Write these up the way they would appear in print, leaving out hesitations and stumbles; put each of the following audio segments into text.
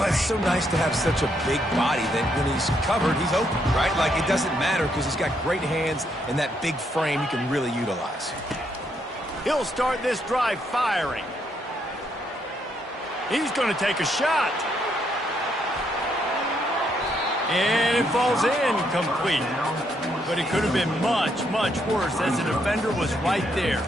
Well, it's so nice to have such a big body that when he's covered, he's open, right? Like, it doesn't matter because he's got great hands and that big frame he can really utilize. He'll start this drive firing. He's going to take a shot. And it falls in complete. But it could have been much, much worse as the defender was right there.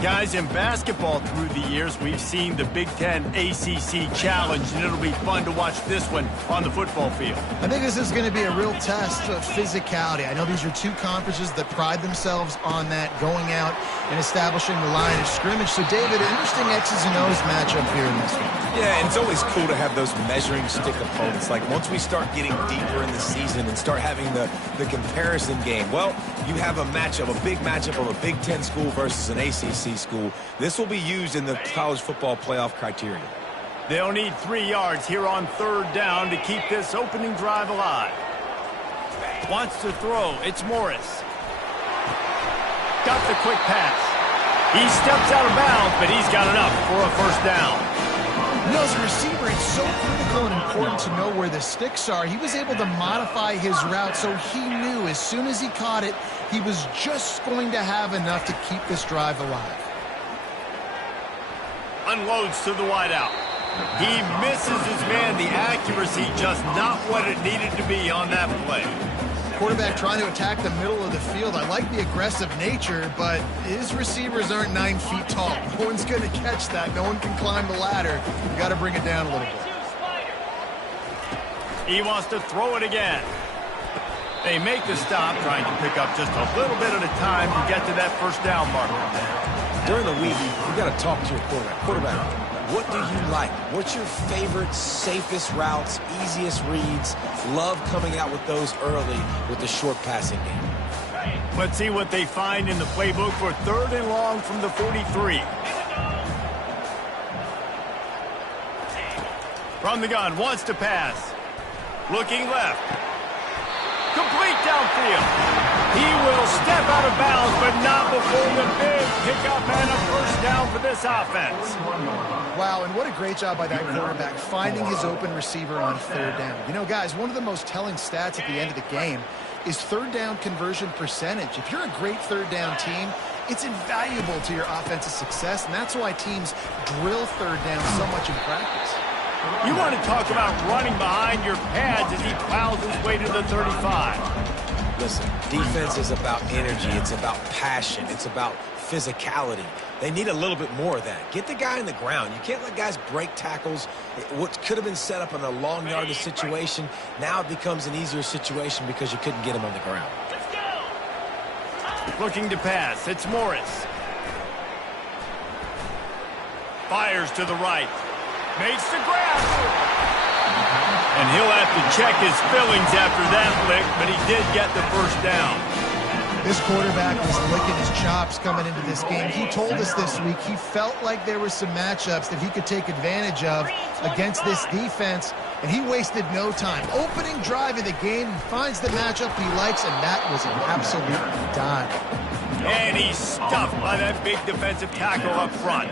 Guys, in basketball through the years, we've seen the Big Ten ACC Challenge, and it'll be fun to watch this one on the football field. I think this is going to be a real test of physicality. I know these are two conferences that pride themselves on that, going out and establishing the line of scrimmage. So, David, interesting X's and O's matchup here in this one. Yeah, and it's always cool to have those measuring stick opponents. Like, once we start getting deeper in the season and start having the comparison game, well, you have a matchup, a big matchup of a Big Ten school versus an ACC school. This will be used in the college football playoff criteria. They'll need 3 yards here on 3rd down to keep this opening drive alive. Wants to throw. It's Morris. Got the quick pass. He steps out of bounds, but he's got enough for a 1st down. You know, as a receiver, it's so critical and important to know where the sticks are. He was able to modify his route, so he knew as soon as he caught it, he was just going to have enough to keep this drive alive. Unloads to the wideout. He misses his man. The accuracy just not what it needed to be on that play. Quarterback trying to attack the middle of the field. I like the aggressive nature, but his receivers aren't 9 feet tall. No one's going to catch that. No one can climb the ladder. You got to bring it down a little bit. He wants to throw it again. They make the stop, trying to pick up just a little bit at a time to get to that 1st down marker. During the week, you've got to talk to your quarterback. What do you like? What's your favorite, safest routes, easiest reads? Love coming out with those early with the short passing game. Let's see what they find in the playbook for 3rd and long from the 43. From the gun, wants to pass. Looking left. Complete downfield. He will step out of bounds, but not before the big pickup and a 1st down for this offense. Wow, and what a great job by that quarterback, finding his open receiver on 3rd down. You know, guys, one of the most telling stats at the end of the game is 3rd down conversion percentage. If you're a great 3rd down team, it's invaluable to your offensive success, and that's why teams drill 3rd down so much in practice. You want to talk about running behind your pads as he plows his way to the 35. Listen, defense is about energy. It's about passion. It's about physicality. They need a little bit more of that. Get the guy in the ground. You can't let guys break tackles. What could have been set up in a long yardage situation, now it becomes an easier situation because you couldn't get him on the ground. Looking to pass. It's Morris. Fires to the right. Makes the grab. And he'll have to check his fillings after that lick, but he did get the 1st down. This quarterback was licking his chops coming into this game. He told us this week he felt like there were some matchups that he could take advantage of against this defense, and he wasted no time. Opening drive of the game, finds the matchup he likes, and that was an absolute dime. And he's stuffed by that big defensive tackle up front.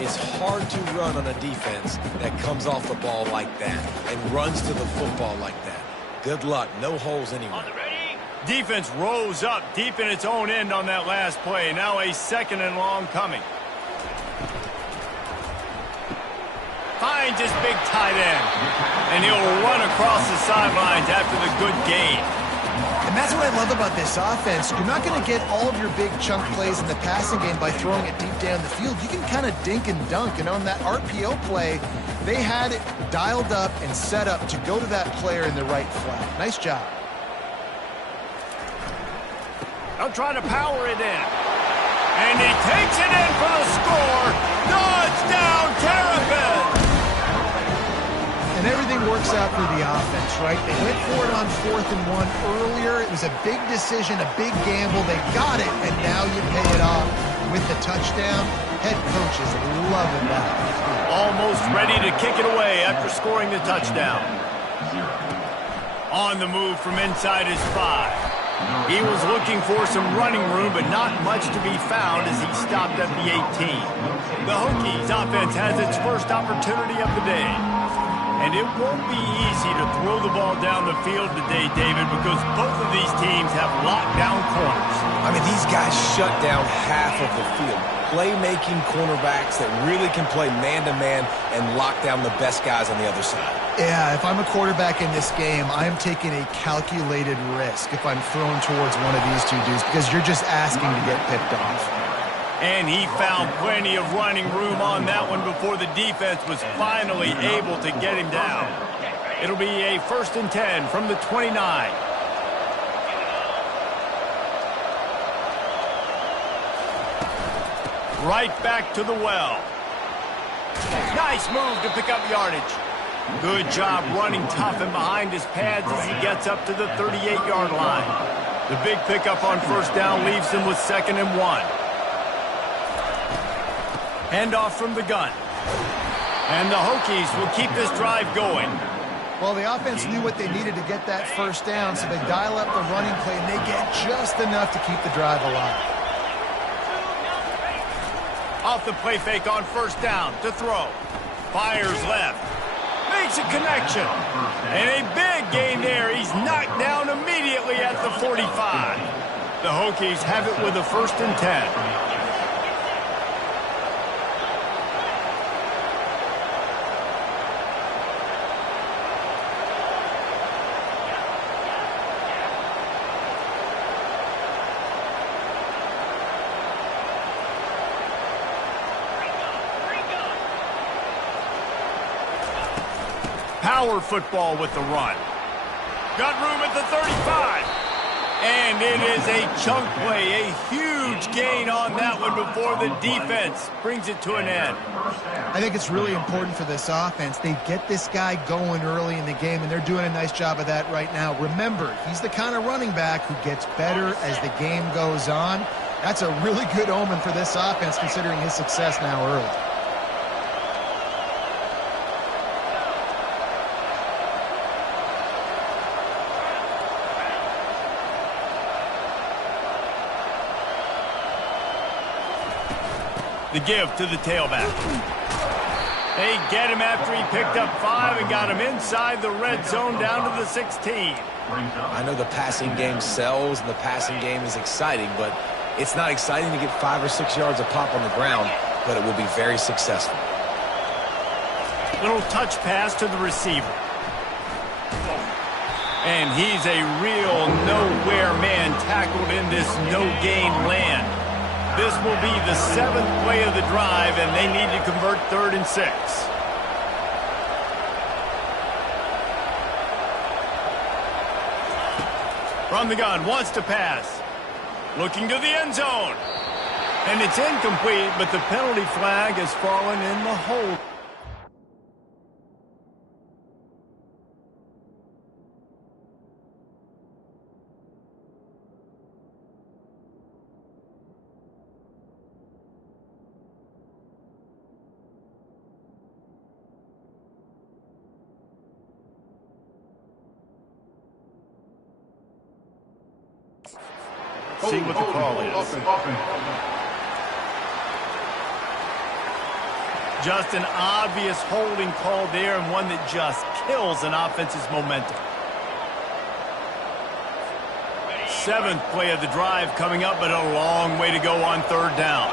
It's hard to run on a defense that comes off the ball like that and runs to the football like that. Good luck. No holes anywhere. Defense rose up deep in its own end on that last play. Now a 2nd and long coming. Finds his big tight end. And he'll run across the sidelines after the good gain. And that's what I love about this offense. You're not going to get all of your big chunk plays in the passing game by throwing it deep down the field. You can kind of dink and dunk. And on that RPO play, they had it dialed up and set up to go to that player in the right flat. Nice job. They'll try to power it in. And he takes it in for the score. Touchdown, Terrapins! And everything works out for the offense, right? They went for it on 4th and 1 earlier. It was a big decision, a big gamble. They got it, and now you pay it off with the touchdown. Head coach is loving that. Almost ready to kick it away after scoring the touchdown. On the move from inside his 5. He was looking for some running room, but not much to be found as he stopped at the 18. The Hokies offense has its first opportunity of the day. And it won't be easy to throw the ball down the field today, David, because both of these teams have locked down corners. I mean, these guys shut down half of the field. Playmaking cornerbacks that really can play man-to-man and lock down the best guys on the other side. Yeah, if I'm a quarterback in this game, I'm taking a calculated risk if I'm thrown towards one of these two dudes because you're just asking to get picked off. And he found plenty of running room on that one before the defense was finally able to get him down. It'll be a 1st and 10 from the 29. Right back to the well. Nice move to pick up yardage. Good job running tough and behind his pads as he gets up to the 38-yard line. The big pickup on 1st down leaves him with 2nd and 1. Handoff from the gun. And the Hokies will keep this drive going. Well, the offense knew what they needed to get that 1st down, so they dial up the running play, and they get just enough to keep the drive alive. Off the play fake on 1st down to throw. Fires left. Makes a connection. And a big gain there. He's knocked down immediately at the 45. The Hokies have it with a 1st and 10. Power football with the run. Got room at the 35. And it is a chunk play, a huge gain on that one before the defense brings it to an end. I think it's really important for this offense. They get this guy going early in the game, and they're doing a nice job of that right now. Remember, he's the kind of running back who gets better as the game goes on. That's a really good omen for this offense considering his success now early. The give to the tailback. They get him after he picked up 5 and got him inside the red zone down to the 16. I know the passing game sells and the passing game is exciting, but it's not exciting to get 5 or 6 yards a pop on the ground, but it will be very successful. Little touch pass to the receiver. And he's a real nowhere man tackled in this no-gain land. This will be the 7th play of the drive, and they need to convert 3rd and 6. From the gun, wants to pass. Looking to the end zone. And it's incomplete, but the penalty flag has fallen in the hole. See what the call is. Just an obvious holding call there, and one that just kills an offense's momentum. 7th play of the drive coming up, but a long way to go on 3rd down.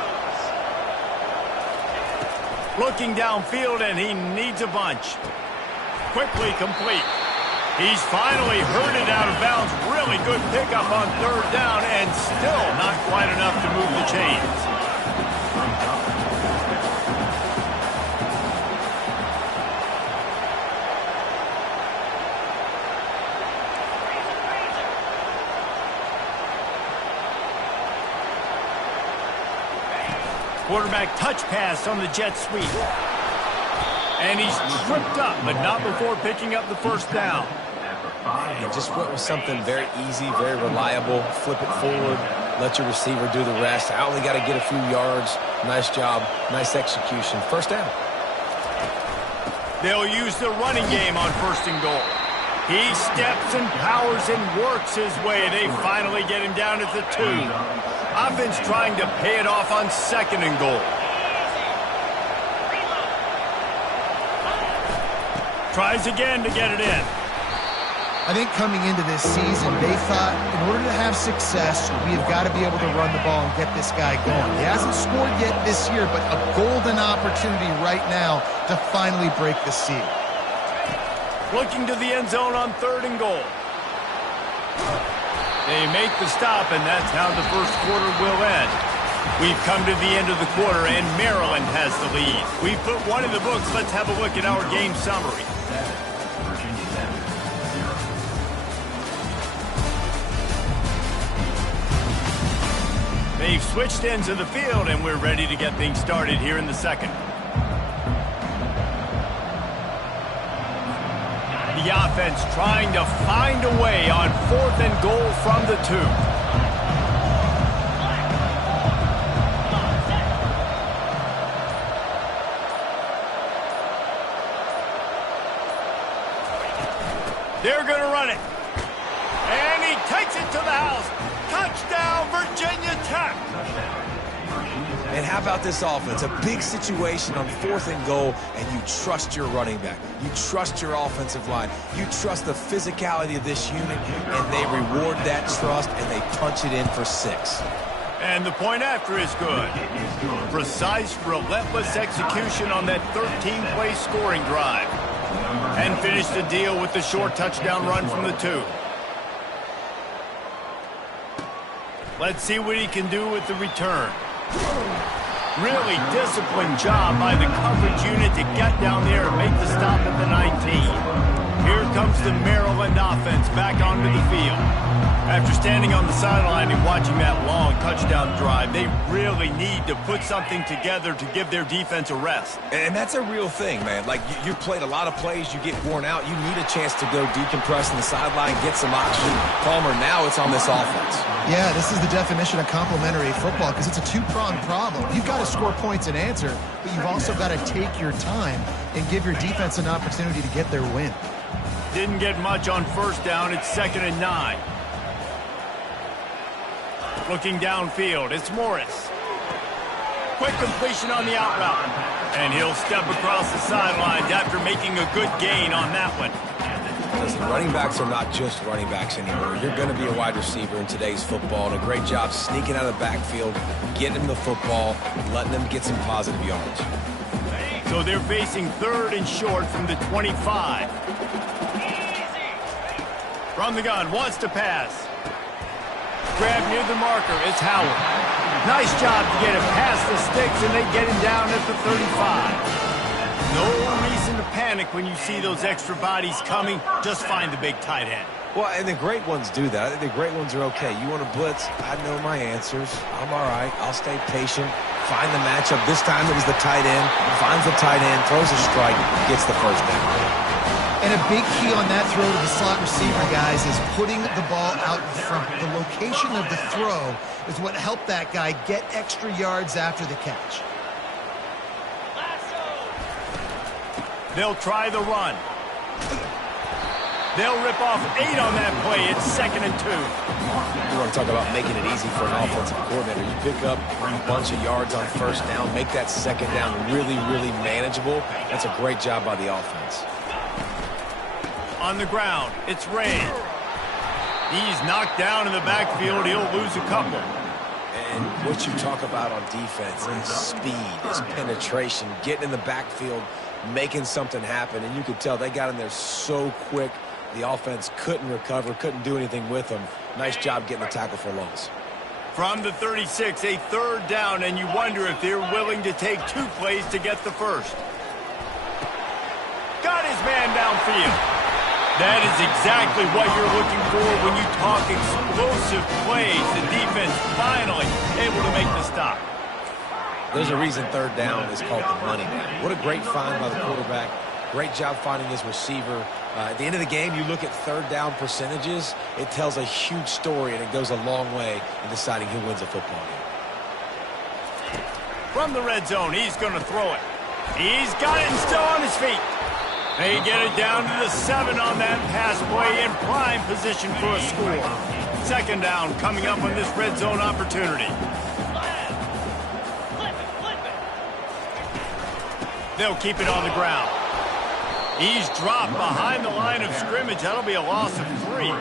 Looking downfield, and he needs a bunch. Quickly complete. He's finally herded out of bounds. Really good pickup on 3rd down, and still not quite enough to move the chains. Quarterback touch pass on the jet sweep. And he's tripped up, but not before picking up the 1st down. He just went with something very easy, very reliable. Flip it forward, let your receiver do the rest. I only got to get a few yards. Nice job, nice execution. 1st down. They'll use the running game on 1st and goal. He steps and powers and works his way. They finally get him down at the 2. Offense trying to pay it off on 2nd and goal. Tries again to get it in. I think coming into this season, they thought in order to have success, we have got to be able to run the ball and get this guy going. He hasn't scored yet this year, but a golden opportunity right now to finally break the seal. Looking to the end zone on 3rd and goal. They make the stop, and that's how the first quarter will end. We've come to the end of the quarter, and Maryland has the lead. We've put one in the books. Let's have a look at our game summary. They've switched ends of the field, and we're ready to get things started here in the second. The offense trying to find a way on 4th and goal from the 2. They're going to run it. And he takes it to the house. Touchdown, Virginia Tech. And how about this offense? A big situation on 4th and goal, and you trust your running back. You trust your offensive line. You trust the physicality of this unit, and they reward that trust, and they punch it in for 6. And the point after is good. Precise, relentless execution on that 13-play scoring drive. And finish the deal with the short touchdown run from the 2. Let's see what he can do with the return. Really disciplined job by the coverage unit to get down there and make the stop at the 19. Here comes the Maryland offense back onto the field. After standing on the sideline and watching that long touchdown drive, they really need to put something together to give their defense a rest. And that's a real thing, man. Like, you played a lot of plays, you get worn out, you need a chance to go decompress on the sideline, get some oxygen. Palmer, now it's on this offense. Yeah, this is the definition of complementary football because it's a two-pronged problem. You've got to score points and answer, but you've also got to take your time and give your defense an opportunity to get their win. Didn't get much on 1st down. It's 2nd and 9. Looking downfield, it's Morris. Quick completion on the out route. And he'll step across the sidelines after making a good gain on that one. Listen, running backs are not just running backs anymore. You're going to be a wide receiver in today's football, and a great job sneaking out of the backfield, getting them the football, and letting them get some positive yards. So they're facing 3rd and short from the 25. From the gun, wants to pass. Grab near the marker, it's Howard. Nice job to get him past the sticks, and they get him down at the 35. No reason to panic when you see those extra bodies coming. Just find the big tight end. Well, and the great ones do that. I think the great ones are okay. You want to blitz? I know my answers. I'm all right. I'll stay patient. Find the matchup. This time it was the tight end. Finds the tight end, throws a strike, gets the 1st down. And a big key on that throw to the slot receiver, guys, is putting the ball out in front. The location of the throw is what helped that guy get extra yards after the catch. They'll try the run. They'll rip off 8 on that play. It's 2nd and 2. You want to talk about making it easy for an offensive coordinator. You pick up a bunch of yards on 1st down, make that 2nd down really, really manageable. That's a great job by the offense. On the ground, it's Ray. He's knocked down in the backfield. He'll lose a couple. And what you talk about on defense is speed, is penetration, getting in the backfield, making something happen. And you could tell they got in there so quick. The offense couldn't recover, couldn't do anything with them. Nice job getting the tackle for loss. From the 36, a 3rd down, and you wonder if they're willing to take 2 plays to get the 1st. Got his man downfield. That is exactly what you're looking for when you talk explosive plays. The defense finally able to make the stop. There's a reason 3rd down is called the money down. What a great find by the quarterback. Great job finding his receiver. At the end of the game, you look at 3rd down percentages. It tells a huge story, and it goes a long way in deciding who wins a football game. From the red zone, he's going to throw it. He's got it and still on his feet. They get it down to the 7 on that pass play in prime position for a score. 2nd down coming up on this red zone opportunity. They'll keep it on the ground. He's dropped behind the line of scrimmage. That'll be a loss of 3.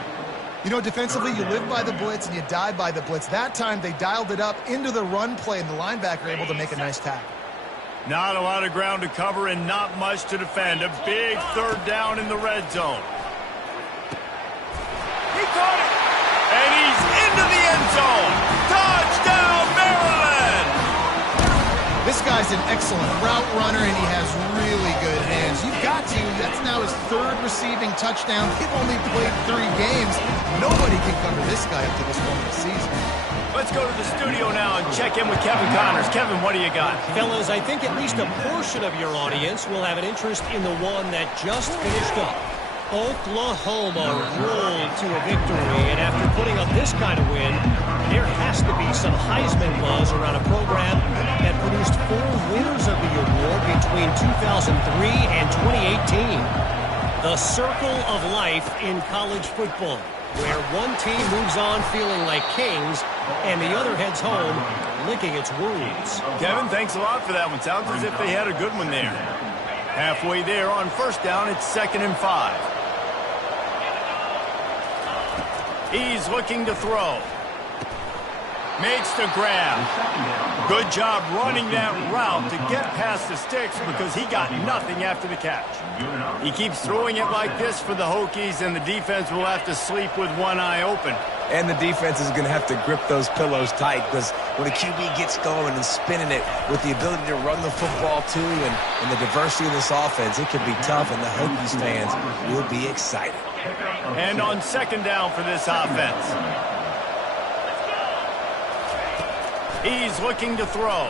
You know, defensively, you live by the blitz and you die by the blitz. That time, they dialed it up into the run play, and the linebacker able to make a nice tackle. Not a lot of ground to cover and not much to defend. A big third down in the red zone. He caught it! And he's into the end zone! Touchdown, Maryland! This guy's an excellent route runner, and he has really good hands. You've got to. That's now his 3rd receiving touchdown. They've only played 3 games. Nobody can cover this guy up to this point in the season. Let's go to the studio now and check in with Kevin Connors. Kevin, what do you got? Fellas, I think at least a portion of your audience will have an interest in the one that just finished up. Oklahoma rolled to a victory, and after putting up this kind of win, there has to be some Heisman buzz around a program that produced 4 winners of the award between 2003 and 2018. The circle of life in college football, where one team moves on feeling like kings and the other heads home licking its wounds. Kevin, thanks a lot for that one. Sounds as if they had a good one there. Halfway there on first down, it's 2nd and 5. He's looking to throw. Makes the grab. Good job running that route to get past the sticks because he got nothing after the catch. He keeps throwing it like this for the Hokies, and the defense will have to sleep with one eye open. And the defense is going to have to grip those pillows tight because when a QB gets going and spinning it with the ability to run the football too and the diversity of this offense, it can be tough, and the Hokies fans will be excited. And on 2nd down for this offense. He's looking to throw.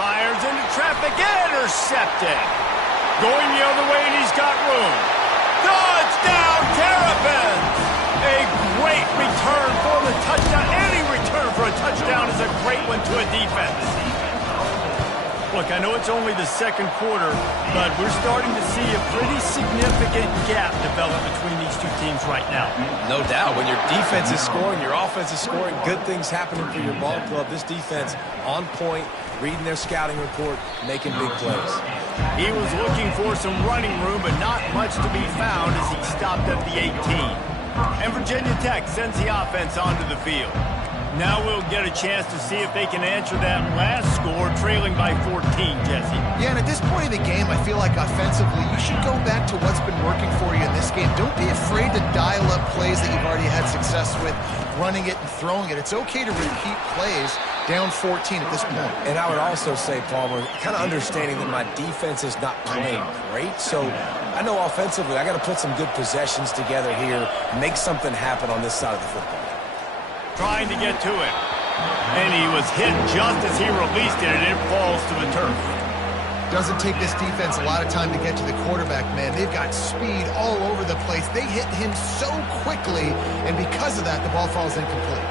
Fires into traffic, intercepted. Going the other way, and he's got room. Touchdown, Terrapins! A great return for the touchdown. Any return for a touchdown is a great one to a defense. Look, I know it's only the 2nd quarter, but we're starting to see a pretty significant gap develop between these 2 teams right now. No doubt. When your defense is scoring, your offense is scoring, good things happening for your ball club. This defense on point, reading their scouting report, making big plays. He was looking for some running room, but not much to be found as he stopped at the 18. And Virginia Tech sends the offense onto the field. Now we'll get a chance to see if they can answer that last score, trailing by 14, Jesse. Yeah, and at this point of the game, I feel like offensively, you should go back to what's been working for you in this game. Don't be afraid to dial up plays that you've already had success with, running it and throwing it. It's okay to repeat plays down 14 at this point. And I would also say, Palmer, kind of understanding that my defense is not playing great, so I know offensively I got to put some good possessions together here, make something happen on this side of the football. Trying to get to it. And he was hit just as he released it, and it falls to the turf. Doesn't take this defense a lot of time to get to the quarterback, man. They've got speed all over the place. They hit him so quickly, and because of that, the ball falls incomplete.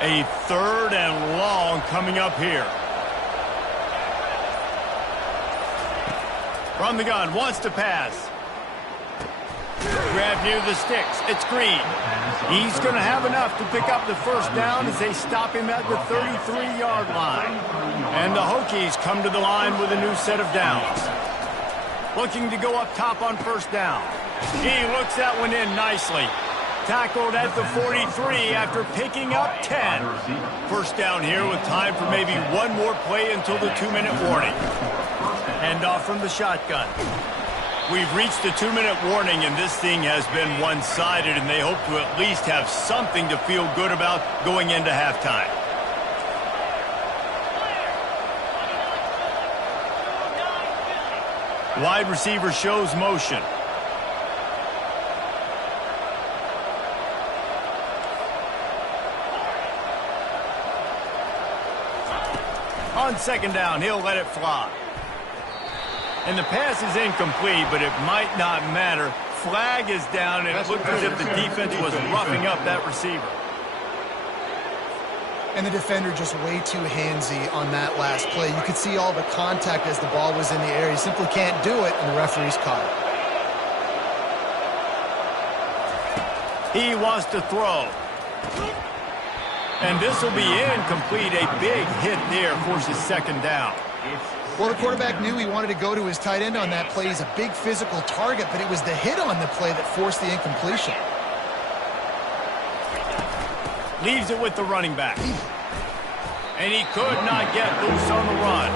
A 3rd and long coming up here. From the gun, wants to pass. Grab near the sticks. It's Green. He's going to have enough to pick up the first down as they stop him at the 33-yard line. And the Hokies come to the line with a new set of downs. Looking to go up top on first down. He looks that one in nicely. Tackled at the 43 after picking up 10. First down here with time for maybe one more play until the 2-minute warning. Hand off from the shotgun. We've reached the 2-minute warning, and this thing has been one-sided, and they hope to at least have something to feel good about going into halftime. Wide receiver shows motion. On second down, he'll let it fly. And the pass is incomplete, but it might not matter. Flag is down, and it looked as if the defense was roughing up that receiver. And the defender just way too handsy on that last play. You could see all the contact as the ball was in the air. He simply can't do it, and the referee's caught it. He wants to throw. And this will be incomplete. A big hit there forces second down. Well, the quarterback knew he wanted to go to his tight end on that play. He's a big physical target, but it was the hit on the play that forced the incompletion. Leaves it with the running back. And he could not get loose on the run.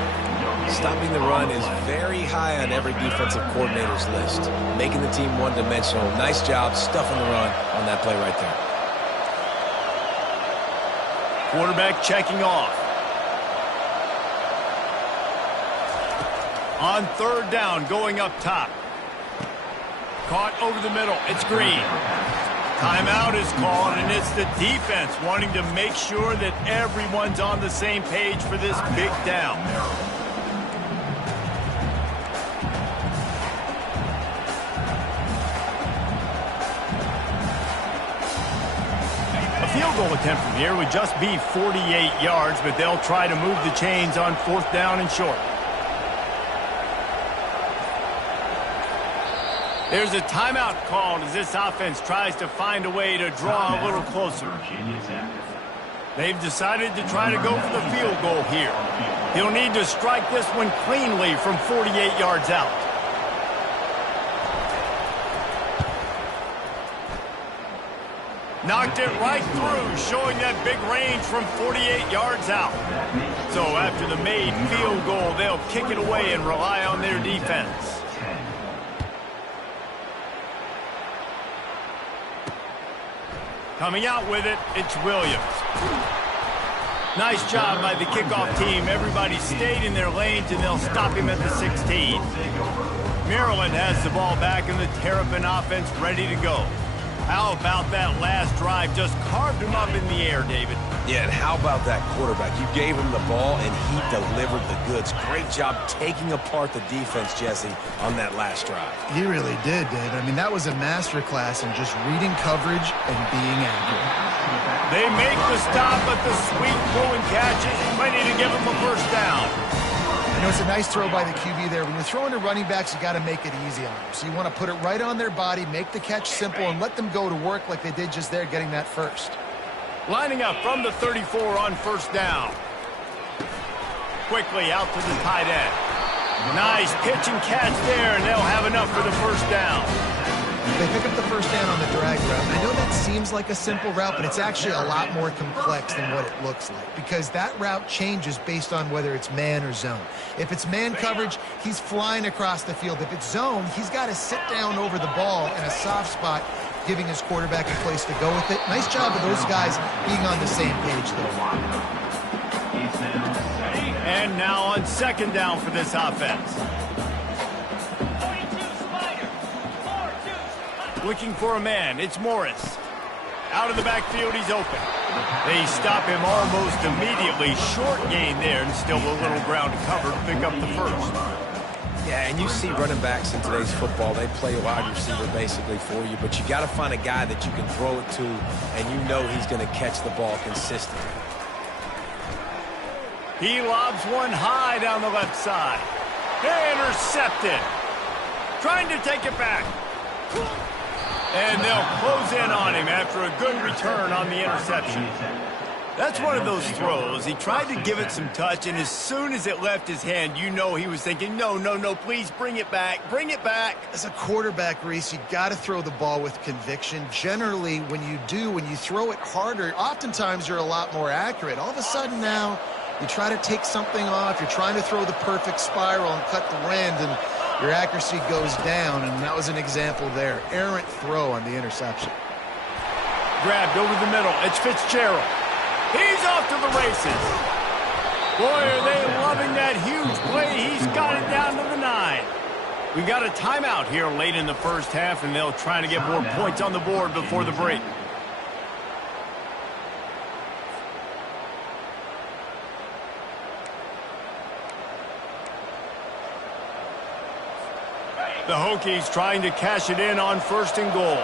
Stopping the run is very high on every defensive coordinator's list. Making the team one-dimensional. Nice job stuffing the run on that play right there. Quarterback checking off. On third down, going up top. Caught over the middle. It's Green. Timeout is called, and it's the defense wanting to make sure that everyone's on the same page for this big down. A field goal attempt from here would just be 48 yards, but they'll try to move the chains on fourth down and short. There's a timeout called as this offense tries to find a way to draw a little closer. They've decided to try to go for the field goal here. He'll need to strike this one cleanly from 48 yards out. Knocked it right through, showing that big range from 48 yards out. So after the made field goal, they'll kick it away and rely on their defense. Coming out with it, it's Williams. Nice job by the kickoff team. Everybody stayed in their lanes, and they'll stop him at the 16. Maryland has the ball back, and the Terrapin offense ready to go. How about that last drive? Just carved him up in the air, David. Yeah, and how about that quarterback? You gave him the ball, and he delivered the goods. Great job taking apart the defense, Jesse, on that last drive. He really did, Dave. I mean, that was a masterclass in just reading coverage and being accurate. They make the stop, but the sweet throw and catch is plenty to give him a first down. You know, it's a nice throw by the QB there. When you're throwing to running backs, you got to make it easy on them. So you want to put it right on their body, make the catch simple, and let them go to work like they did just there, getting that first. Lining up from the 34 on first down. Quickly out to the tight end. Nice pitch and catch there, and they'll have enough for the first down. They pick up the first down on the drag route. I know that seems like a simple route, but it's actually a lot more complex than what it looks like, because that route changes based on whether it's man or zone. If it's man coverage, he's flying across the field. If it's zone, he's got to sit down over the ball in a soft spot, giving his quarterback a place to go with it. Nice job of those guys being on the same page there. And now on second down for this offense. Looking for a man, it's Morris. Out of the backfield, he's open. They stop him almost immediately. Short gain there, and still a little ground to cover to pick up the first. Yeah, and you see running backs in today's football, they play a wide receiver basically for you, but you got to find a guy that you can throw it to, and you know he's going to catch the ball consistently. He lobs one high down the left side. Intercepted. Trying to take it back. And they'll close in on him after a good return on the interception. That's one of those throws. He tried to give it some touch, and as soon as it left his hand, you know he was thinking, no, no, no, please bring it back, bring it back. As a quarterback, Reese, you got to throw the ball with conviction. Generally, when you throw it harder, oftentimes you're a lot more accurate. All of a sudden now, you try to take something off, you're trying to throw the perfect spiral and cut the wind, and your accuracy goes down, and that was an example there. Errant throw on the interception. Grabbed over the middle. It's Fitzgerald. He's off to the races. Boy, are they loving that huge play. He's got it down to the 9. We got a timeout here late in the first half, and they'll try to get more points on the board before the break. The Hokies trying to cash it in on first and goal.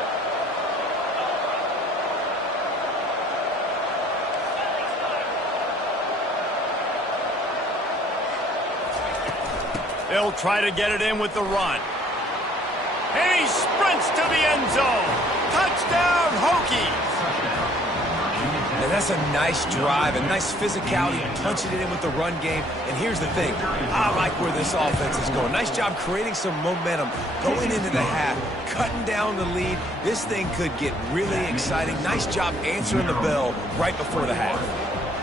They'll try to get it in with the run. And he sprints to the end zone. Touchdown, Hokies! And that's a nice drive, a nice physicality, punching it in with the run game. And here's the thing, I like where this offense is going. Nice job creating some momentum going into the half, cutting down the lead. This thing could get really exciting. Nice job answering the bell right before the half.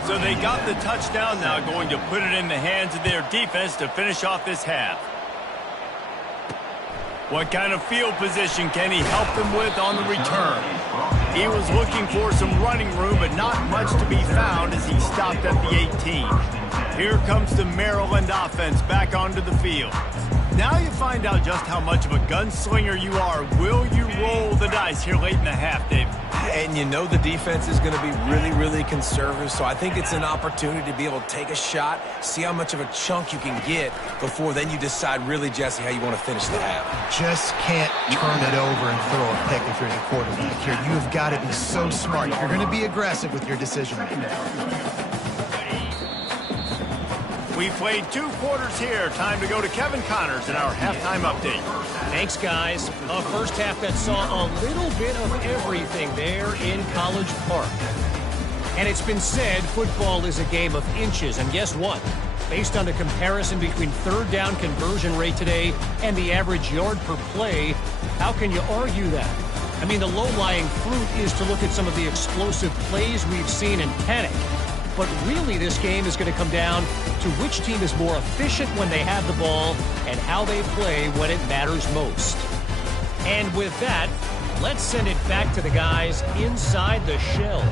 So they got the touchdown, now going to put it in the hands of their defense to finish off this half. What kind of field position can he help them with on the return? He was looking for some running room, but not much to be found as he stopped at the 18. Here comes the Maryland offense back onto the field. Now you find out just how much of a gunslinger you are. Will you roll the dice here late in the half, Dave? And you know the defense is going to be really, really conservative, so I think it's an opportunity to be able to take a shot, see how much of a chunk you can get before then you decide really, Jesse, how you want to finish the half. Just can't turn it over and throw a pick if you're the quarterback here. You have got to be so smart. You're going to be aggressive with your decision making. We played 2 quarters here. Time to go to Kevin Connors in our halftime update. Thanks, guys. A first half that saw a little bit of everything there in College Park. And it's been said football is a game of inches. And guess what? Based on the comparison between third down conversion rate today and the average yard per play, how can you argue that? I mean, the low-lying fruit is to look at some of the explosive plays we've seen and panic. But really, this game is going to come down to which team is more efficient when they have the ball and how they play when it matters most. And with that, let's send it back to the guys inside the shell.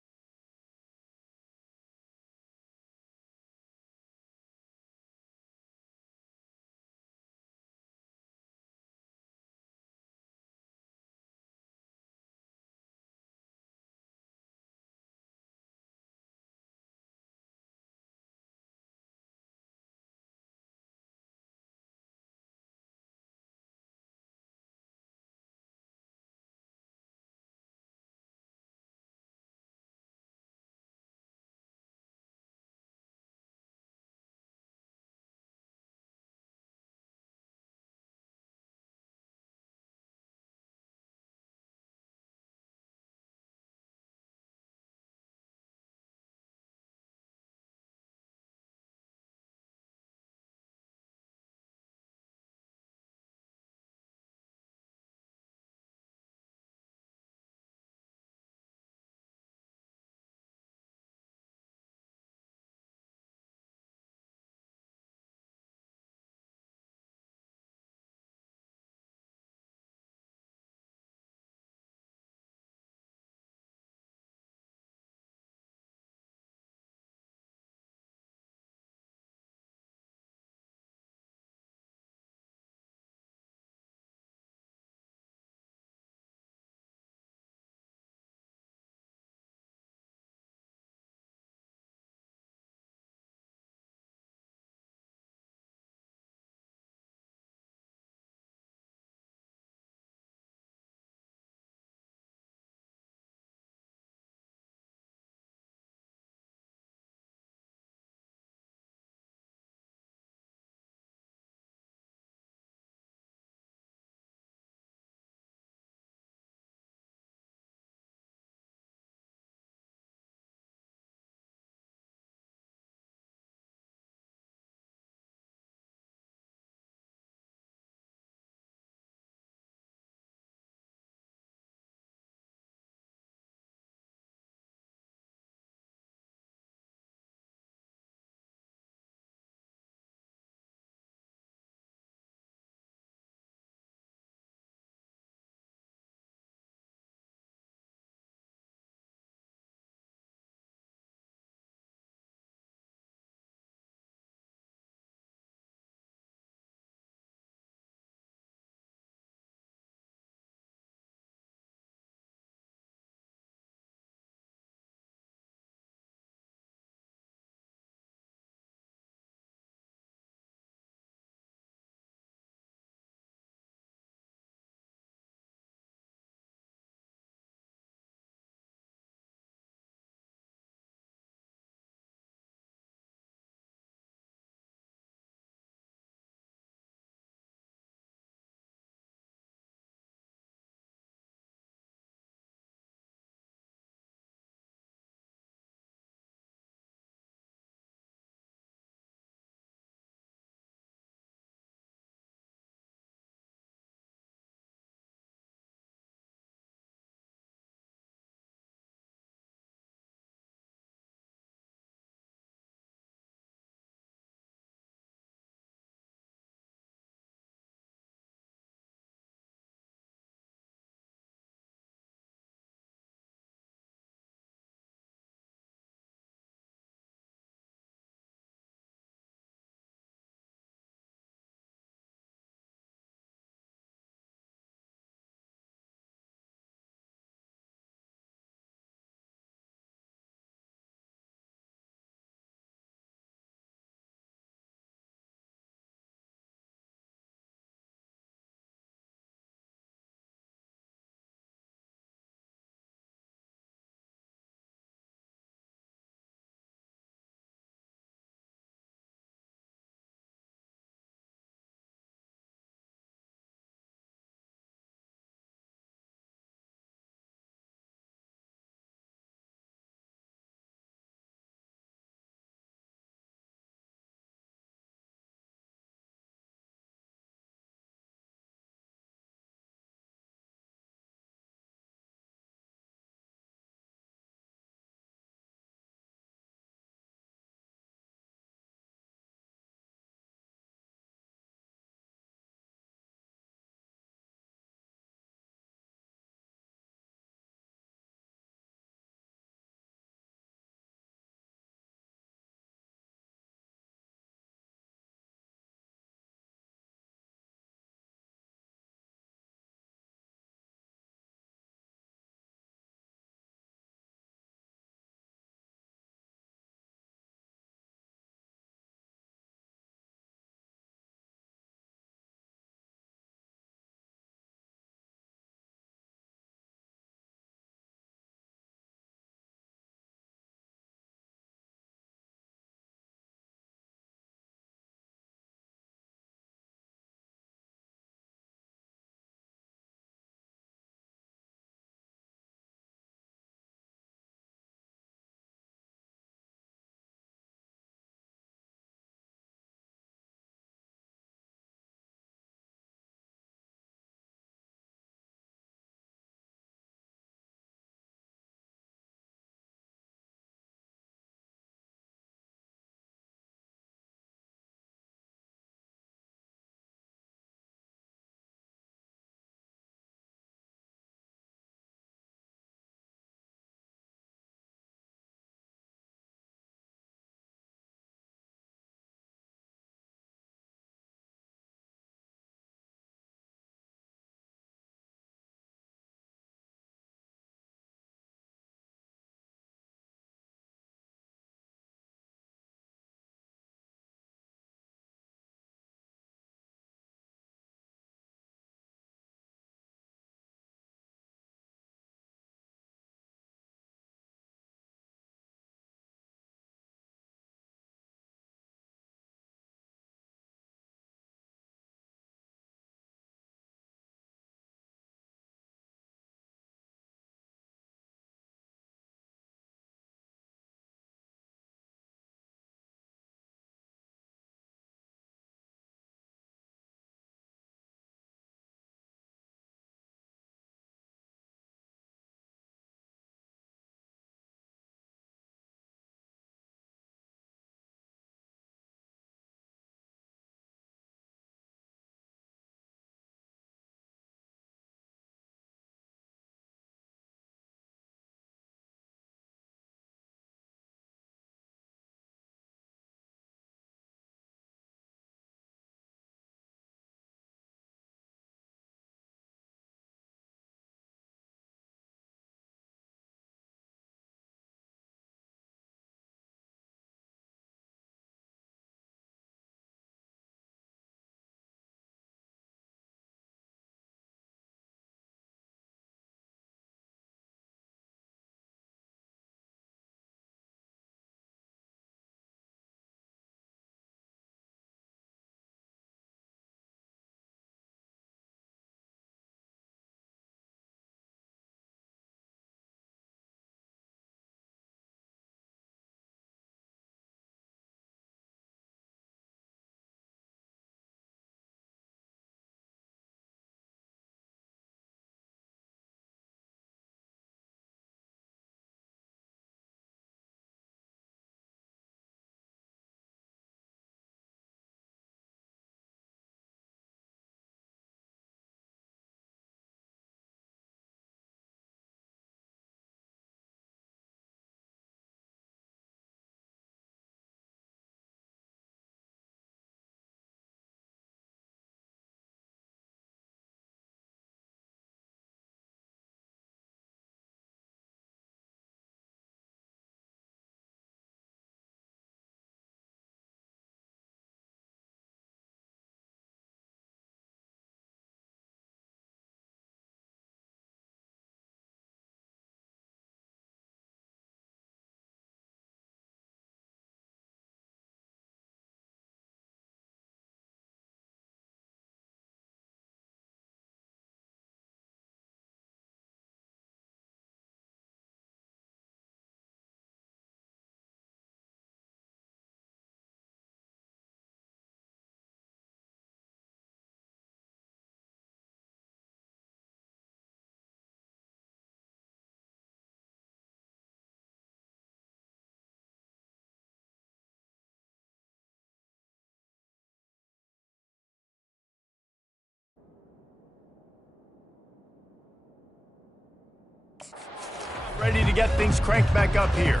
Ready to get things cranked back up here.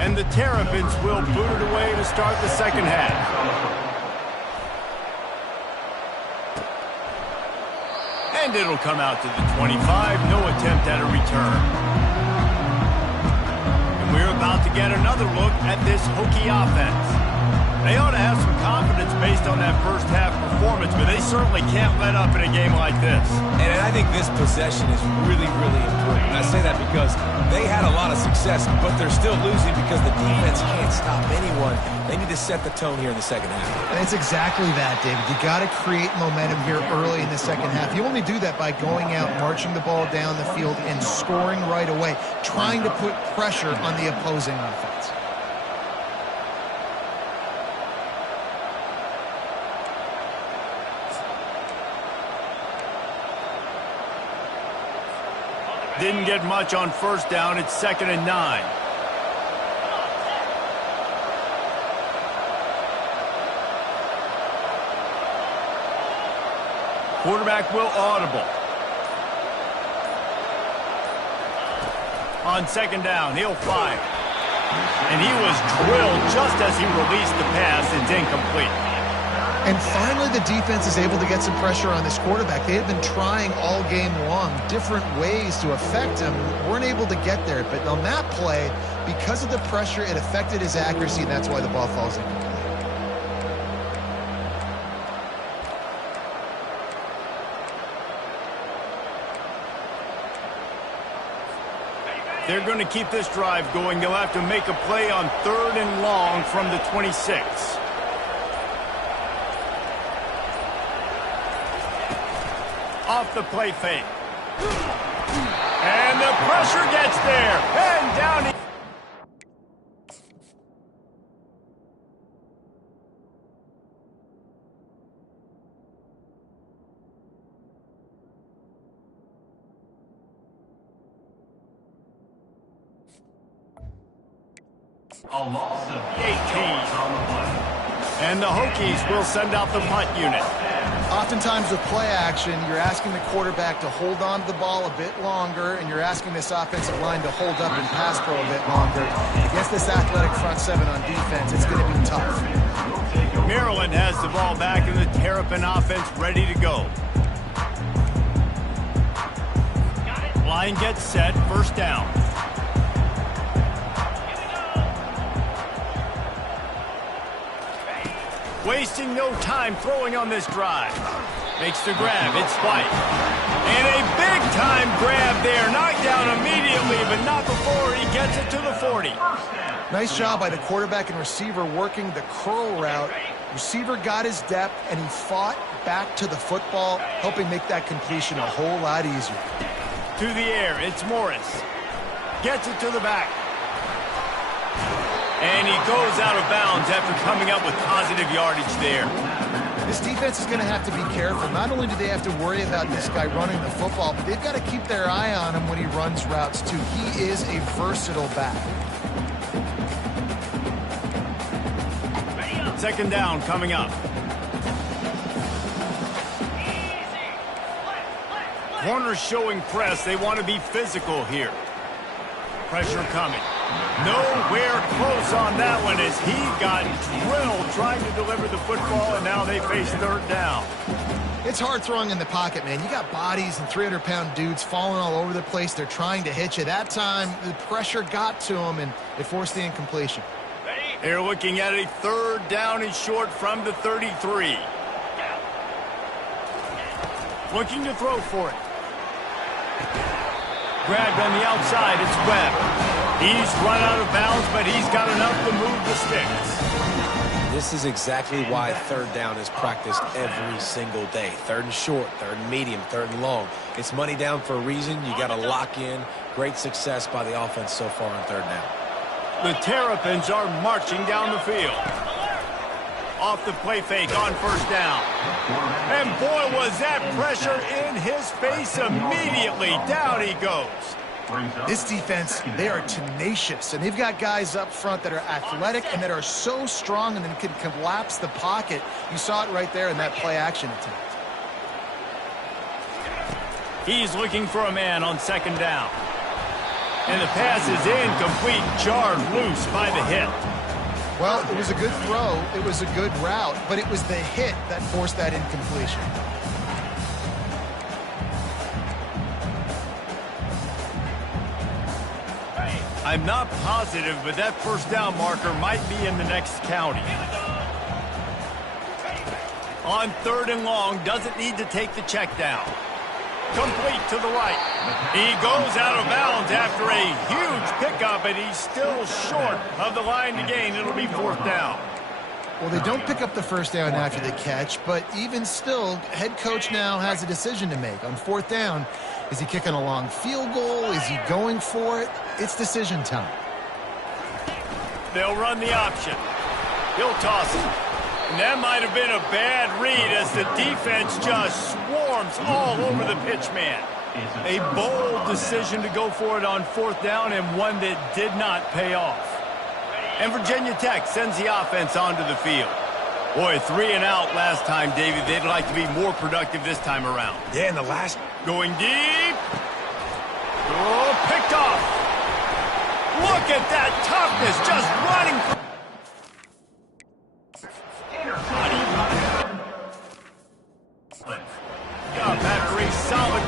And the Terrapins will boot it away to start the second half. And it'll come out to the 25. No attempt at a return. And we're about to get another look at this Hokie offense. They ought to have some confidence based on that first half performance, but they certainly can't let up in a game like this. And I think this possession is really, really important. And I say that because they had a lot of success, but they're still losing because the defense can't stop anyone. They need to set the tone here in the second half. And it's exactly that, David. You got to create momentum here early in the second half. You only do that by going out, marching the ball down the field, and scoring right away, trying to put pressure on the opposing offense. Didn't get much on first down. It's 2nd and 9. Quarterback will audible. On 2nd down, he'll fire. And he was drilled just as he released the pass. It's incomplete. And finally, the defense is able to get some pressure on this quarterback. They had been trying all game long different ways to affect him. Weren't able to get there. But on that play, because of the pressure, it affected his accuracy, and that's why the ball falls incomplete. They're going to keep this drive going. They'll have to make a play on 3rd and long from the 26. Off the play fake. And the pressure gets there. And down he... A loss of 18 on the play. And the Hokies will send out the punt unit. Oftentimes with play action, you're asking the quarterback to hold on to the ball a bit longer, and you're asking this offensive line to hold up and pass pro a bit longer. Against this athletic front seven on defense, it's going to be tough. Maryland has the ball back, and the Terrapin offense ready to go. Line gets set, 1st down. Wasting no time throwing on this drive. Makes the grab. It's White. And a big-time grab there. Knocked down immediately, but not before he gets it to the 40. Nice job by the quarterback and receiver working the curl route. Receiver got his depth, and he fought back to the football, helping make that completion a whole lot easier. To the air. It's Morris. Gets it to the back. And he goes out of bounds after coming up with positive yardage there. This defense is going to have to be careful. Not only do they have to worry about this guy running the football, but they've got to keep their eye on him when he runs routes, too. He is a versatile back. 2nd down coming up. Corners showing press. They want to be physical here. Pressure coming. Nowhere close on that one as he got drilled trying to deliver the football, and now they face 3rd down. It's hard throwing in the pocket, man. You got bodies and 300-pound dudes falling all over the place. They're trying to hit you. That time, the pressure got to him, and it forced the incompletion. They're looking at a 3rd down and short from the 33. Looking to throw for it. Grabbed on the outside, it's Webb. He's run out of bounds, but he's got enough to move the sticks. This is exactly why 3rd down is practiced every single day. 3rd and short, 3rd and medium, 3rd and long. It's money down for a reason. You got to lock in. Great success by the offense so far on 3rd down. The Terrapins are marching down the field. Off the play fake on 1st down. And boy, was that pressure in his face immediately. Down he goes. This defense, they are tenacious, and they've got guys up front that are athletic and that are so strong and then can collapse the pocket. You saw it right there in that play action attempt. He's looking for a man on 2nd down. And the pass is incomplete, jarred loose by the hit. Well, it was a good throw. It was a good route, but it was the hit that forced that incompletion. I'm not positive, but that first down marker might be in the next county. On 3rd and long, doesn't need to take the check down. Complete to the right. He goes out of bounds after a huge pickup, and he's still short of the line to gain. It'll be 4th down. Well, they don't pick up the first down after the catch, but even still, head coach now has a decision to make. On 4th down, is he kicking a long field goal? Is he going for it? It's decision time. They'll run the option. He'll toss it. And that might have been a bad read as the defense just swarms all over the pitch man. A bold decision to go for it on 4th down and one that did not pay off. And Virginia Tech sends the offense onto the field. Boy, 3 and out last time, David. They'd like to be more productive this time around. Yeah, in the last... Going deep. Oh, picked off. Look at that toughness just running. Up after a solid...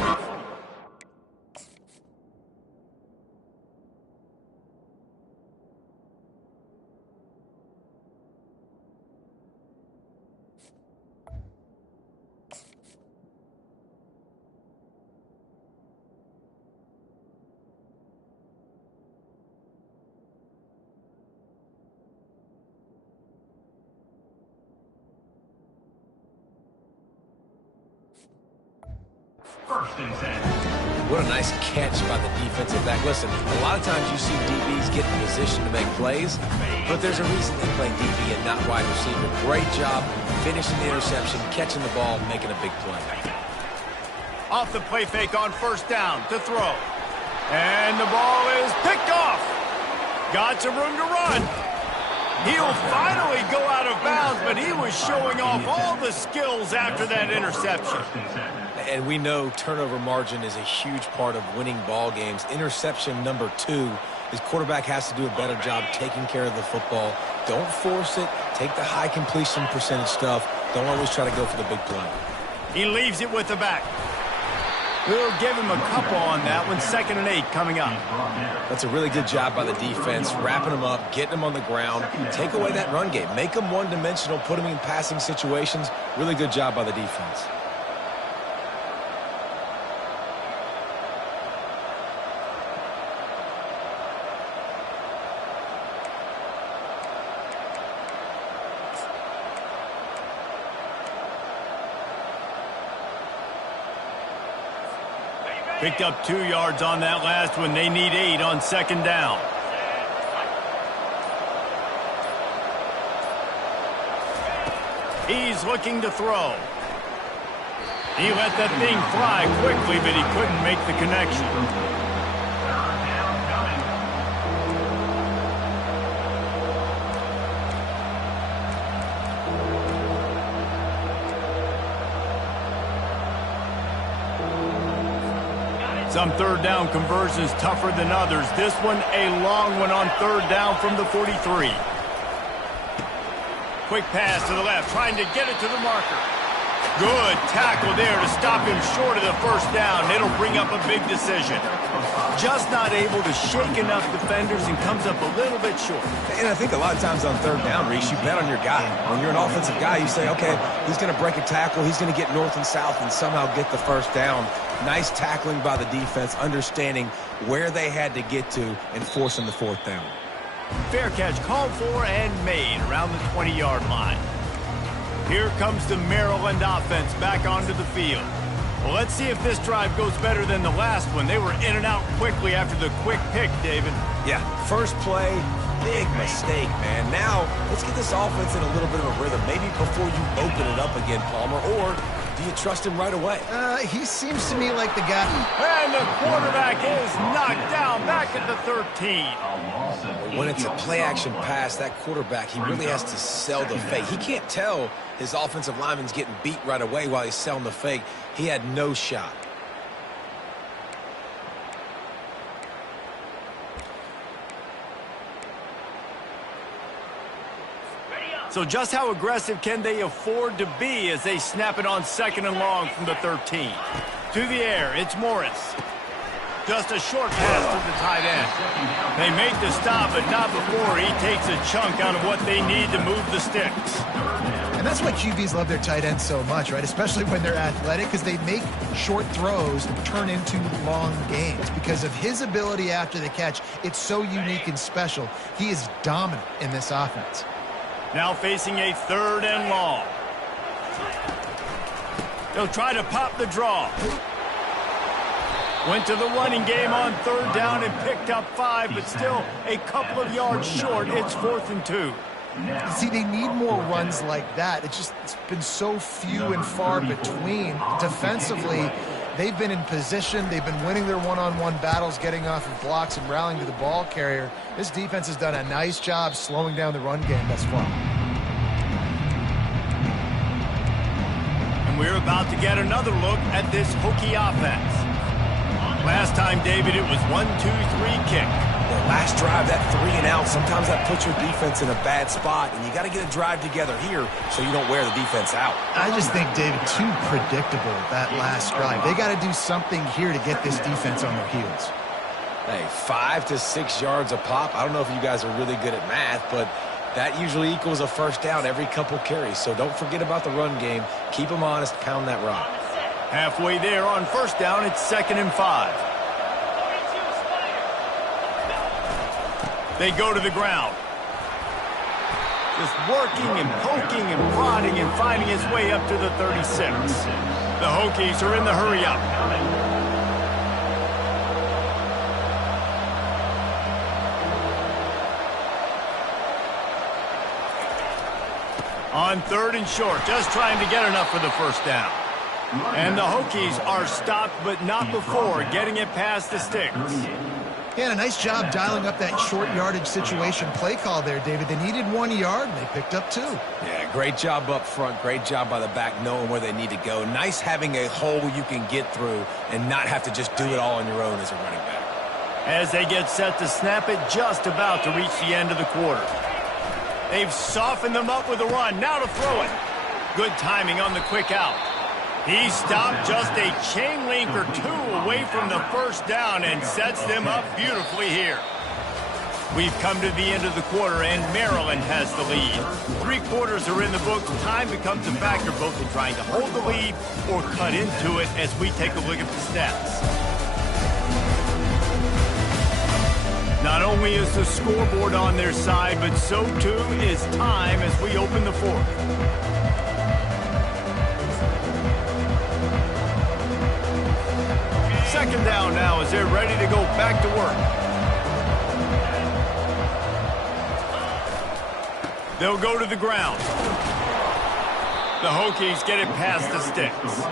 What a nice catch by the defensive back. Listen, a lot of times you see DBs get in position to make plays, but there's a reason they play DB and not wide receiver. Great job finishing the interception, catching the ball, making a big play. Off the play fake on 1st down to throw. And the ball is picked off. Got some room to run. He'll finally go out of bounds, but he was showing off all the skills after that interception. And we know turnover margin is a huge part of winning ball games. Interception number 2, his quarterback has to do a better job taking care of the football. Don't force it. Take the high completion percentage stuff. Don't always try to go for the big play. He leaves it with the back. We'll give him a couple on that one. 2nd and 8 coming up. That's a really good job by the defense, wrapping them up, getting them on the ground. Take away that run game. Make them one-dimensional, put them in passing situations. Really good job by the defense. Picked up 2 yards on that last one. They need 8 on 2nd down. He's looking to throw. He let that thing fly quickly, but he couldn't make the connection. Some 3rd down conversions tougher than others. This one a long one on 3rd down from the 43. Quick pass to the left, trying to get it to the marker. Good tackle there to stop him short of the 1st down. It'll bring up a big decision. Just not able to shake enough defenders and comes up a little bit short. And I think a lot of times on 3rd down, Reese, you bet on your guy. When you're an offensive guy, you say, okay, he's going to break a tackle, he's going to get north and south and somehow get the 1st down. Nice tackling by the defense, understanding where they had to get to and forcing the 4th down. Fair catch called for and made around the 20-yard line. Here comes the Maryland offense back onto the field. Well, let's see if this drive goes better than the last one. They were in and out quickly after the quick pick, David. Yeah, first play, big mistake, man. Now, let's get this offense in a little bit of a rhythm. Maybe before you open it up again, Palmer, or do you trust him right away? He seems to me like the guy. And the quarterback is knocked down back at the 13. When it's a play-action pass, that quarterback, he really has to sell the fake. He can't tell his offensive lineman's getting beat right away while he's selling the fake. He had no shot. So just how aggressive can they afford to be as they snap it on 2nd and long from the 13? To the air, it's Morris. Just a short pass to the tight end. They make the stop, but not before he takes a chunk out of what they need to move the sticks. And that's why QBs love their tight ends so much, right? Especially when they're athletic, because they make short throws turn into long gains. Because of his ability after the catch, it's so unique and special. He is dominant in this offense. Now facing a 3rd and long. They'll try to pop the draw. Went to the running game on 3rd down and picked up 5, but still a couple of yards short. It's 4th and 2. See, they need more runs like that. It's been so few and far between. Defensively, they've been in position. They've been winning their one-on-one battles, getting off of blocks and rallying to the ball carrier. This defense has done a nice job slowing down the run game thus far. And we're about to get another look at this Hokie offense. Last time, David, it was 1-2-3 kick. The last drive, that 3 and out, sometimes that puts your defense in a bad spot, and you got to get a drive together here so you don't wear the defense out. I just think, David, too predictable, that last drive. They got to do something here to get this defense on their heels. Hey, 5 to 6 yards a pop. I don't know if you guys are really good at math, but that usually equals a first down every couple carries. So don't forget about the run game. Keep them honest, pound that rock. Halfway there on 1st down, it's 2nd and 5. They go to the ground. Just working and poking and prodding and finding his way up to the 36. The Hokies are in the hurry-up. On 3rd and short, just trying to get enough for the first down. And the Hokies are stopped, but not before getting it past the sticks. Yeah, and a nice job dialing up that short yardage situation play call there, David. They needed 1 yard, and they picked up 2. Yeah, great job up front. Great job by the back knowing where they need to go. Nice having a hole you can get through and not have to just do it all on your own as a running back. As they get set to snap it, just about to reach the end of the quarter. They've softened them up with a run. Now to throw it. Good timing on the quick out. He stopped just a chain link or 2 away from the first down and sets them up beautifully here. We've come to the end of the quarter, and Maryland has the lead. 3 quarters are in the books. Time becomes a factor both in trying to hold the lead or cut into it as we take a look at the stats. Not only is the scoreboard on their side, but so too is time as we open the 4th. 2nd down now as they're ready to go back to work. They'll go to the ground. The Hokies get it past the sticks.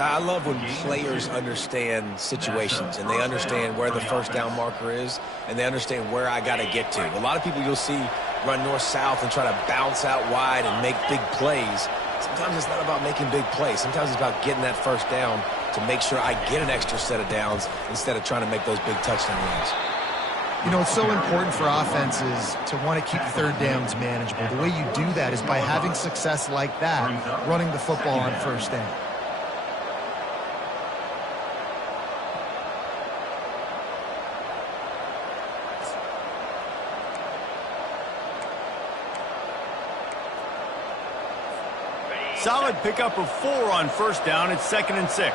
I love when players understand situations and they understand where the first down marker is and they understand where I got to get to. A lot of people you'll see run north-south and try to bounce out wide and make big plays. Sometimes it's not about making big plays. Sometimes it's about getting that first down to make sure I get an extra set of downs instead of trying to make those big touchdown runs. You know, it's so important for offenses to want to keep 3rd downs manageable. The way you do that is by having success like that, running the football on 1st down. Solid pickup of 4 on 1st down. It's 2nd and 6.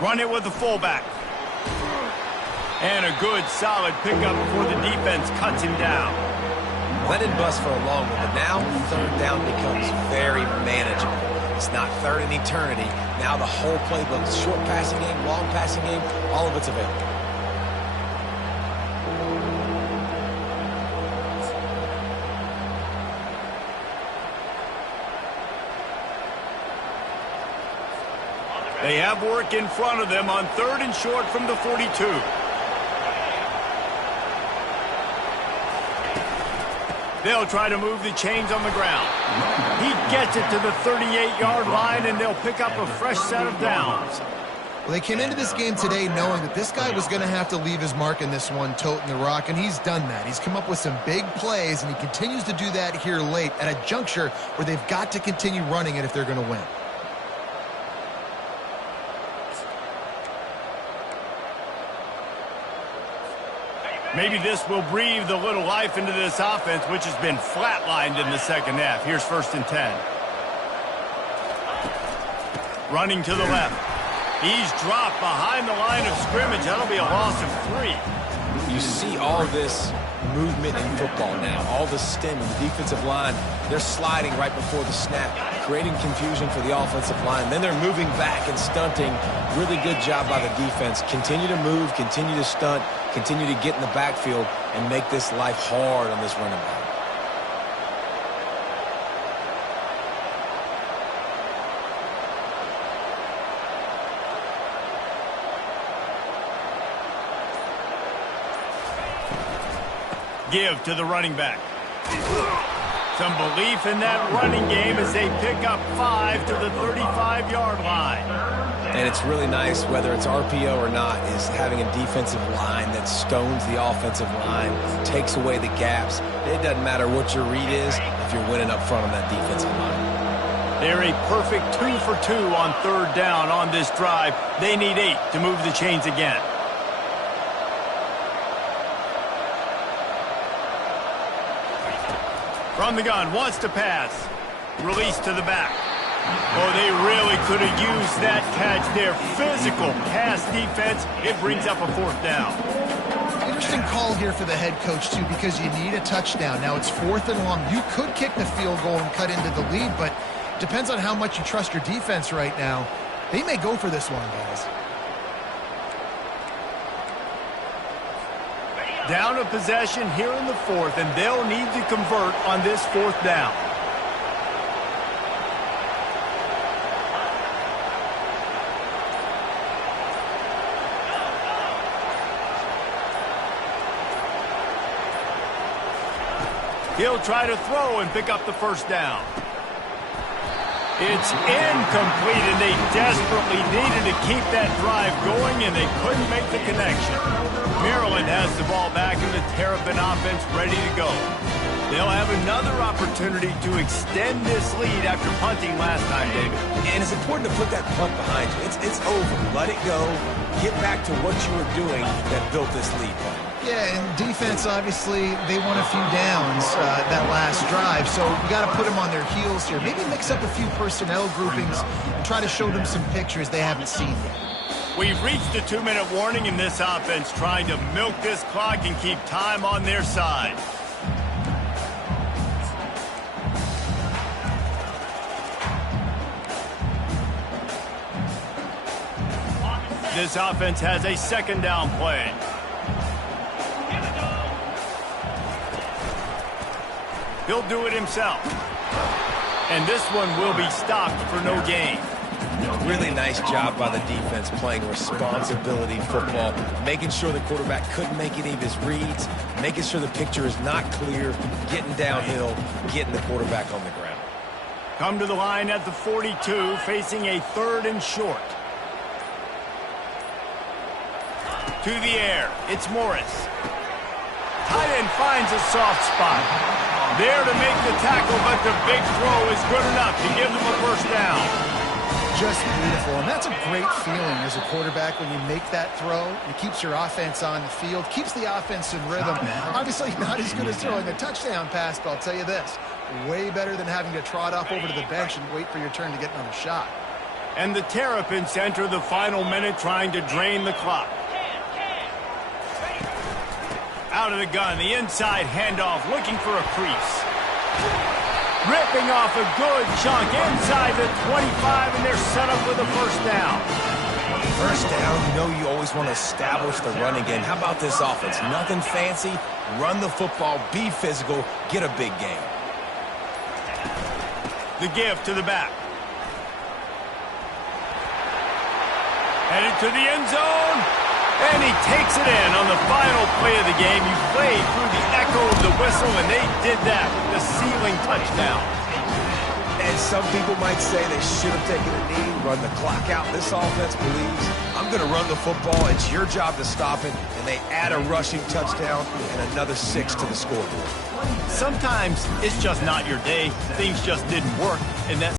Run it with the fullback. And a good, solid pickup before the defense cuts him down. Let it bust for a long one, but now 3rd down becomes very manageable. It's not 3rd in eternity. Now the whole playbook, short passing game, long passing game, all of it's available. They have work in front of them on 3rd and short from the 42. They'll try to move the chains on the ground. He gets it to the 38-yard line, and they'll pick up a fresh set of downs. Well, they came into this game today knowing that this guy was going to have to leave his mark in this one, toting the rock, and he's done that. He's come up with some big plays, and he continues to do that here late at a juncture where they've got to continue running it if they're going to win. Maybe this will breathe a little life into this offense, which has been flatlined in the second half. Here's 1st and 10. Running to the left. He's dropped behind the line of scrimmage. That'll be a loss of 3. You see all this movement in football now. All the stemming, the defensive line, they're sliding right before the snap, creating confusion for the offensive line. Then they're moving back and stunting. Really good job by the defense. Continue to move, continue to stunt, continue to get in the backfield and make this life hard on this running back. Give to the running back. Some belief in that running game as they pick up 5 to the 35-yard line. And it's really nice, whether it's RPO or not, is having a defensive line that stones the offensive line, takes away the gaps. It doesn't matter what your read is if you're winning up front on that defensive line. They're a perfect 2 for 2 on 3rd down on this drive. They need 8 to move the chains again. From the gun, wants to pass. Release to the back. Oh, they really could have used that catch there. Physical pass defense. It brings up a 4th down. Interesting call here for the head coach, too, because you need a touchdown. Now, it's 4th and long. You could kick the field goal and cut into the lead, but depends on how much you trust your defense right now. They may go for this one, guys. Down a possession here in the 4th, and they'll need to convert on this 4th down. He'll try to throw and pick up the 1st down. It's incomplete, and they desperately needed to keep that drive going, and they couldn't make the connection. Maryland has the ball back, and the Terrapin offense ready to go. They'll have another opportunity to extend this lead after punting last time, David. And it's important to put that punt behind you. It's over. Let it go. Get back to what you were doing that built this lead. Yeah, and defense, obviously, they won a few downs that last drive, so you got to put them on their heels here. Maybe mix up a few personnel groupings and try to show them some pictures they haven't seen yet. We've reached a 2-minute warning in this offense, trying to milk this clock and keep time on their side. This offense has a 2nd down play. He'll do it himself. And this one will be stopped for no gain. Really nice job by the defense playing responsibility football, making sure the quarterback couldn't make any of his reads, making sure the picture is not clear, getting downhill, getting the quarterback on the ground. Come to the line at the 42, facing a 3rd and short. To the air, it's Morris. Tight end finds a soft spot. There to make the tackle, but the big throw is good enough to give them a 1st down. Just beautiful, and that's a great feeling as a quarterback when you make that throw. It keeps your offense on the field, keeps the offense in rhythm. Obviously not as good as throwing a touchdown pass, but I'll tell you this, way better than having to trot off over to the bench and wait for your turn to get another shot. And the Terrapins enter the final minute trying to drain the clock. Out of the gun, the inside handoff, looking for a crease. Ripping off a good chunk inside the 25, and they're set up with a 1st down. 1st down, you know you always want to establish the running game. How about this offense? Nothing fancy. Run the football, be physical, get a big gain. The give to the back. Headed to the end zone. And he takes it in on the final play of the game. You played through the echo of the whistle, and they did that with the ceiling touchdown. And some people might say they should have taken a knee, run the clock out. This offense believes, I'm going to run the football. It's your job to stop it. And they add a rushing touchdown and another 6 to the scoreboard. Sometimes it's just not your day. Things just didn't work, and that's